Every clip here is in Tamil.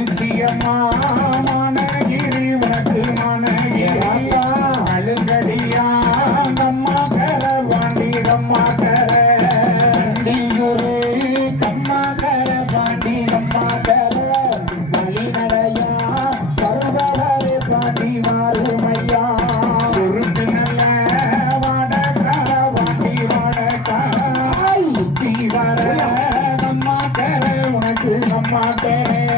நிச்சயமா மனகிரி உனக்கு மனகிரி. அழுங்கடியா நம்மா கர வாண்டி தம்மா கர வண்டியூரே கம்மா கர பாண்டி தம்மா கர வழி நடையா பரவரே பாண்டி மாறுமையா சுருக்கு நல்ல வாடக்கார வாண்டி வாடக்கார சுத்தி வர நம்மா கர உனக்கு நம்மா கர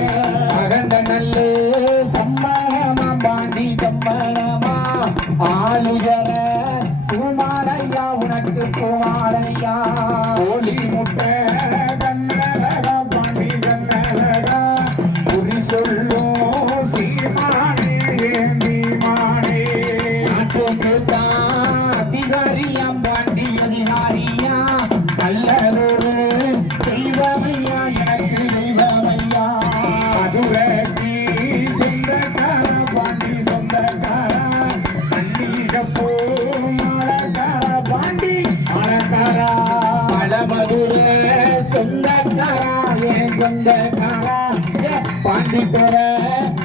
வாங்கி தர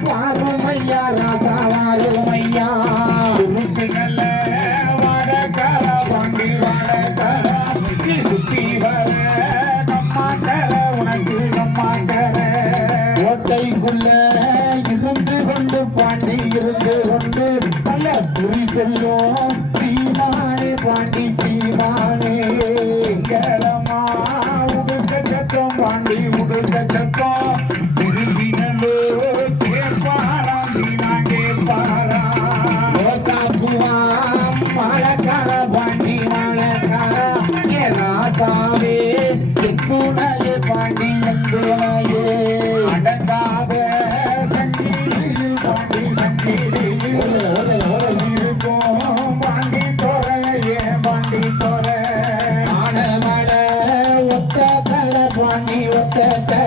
வாரும் ஐயா ராசா வாரும் ஐயா சுருக்குகள வடக்கர வாங்கி வடக்கர நீ சுத்தி வர கம்மாக்கர உனக்கு கம்மாக்கர ஒத்தைக்குள்ள இருந்து கொண்டு பாண்டி இருந்து கொண்டு பல குறி செல்லும் சீமானே பாண்டி உடுக்க சத்தம். ta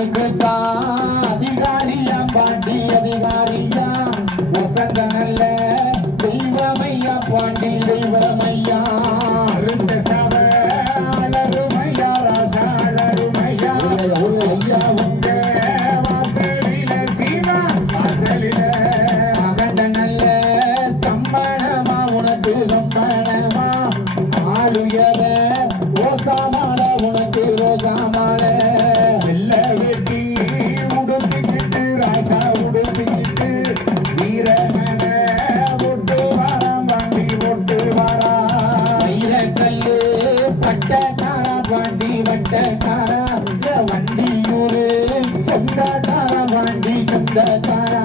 Jagdaa the time.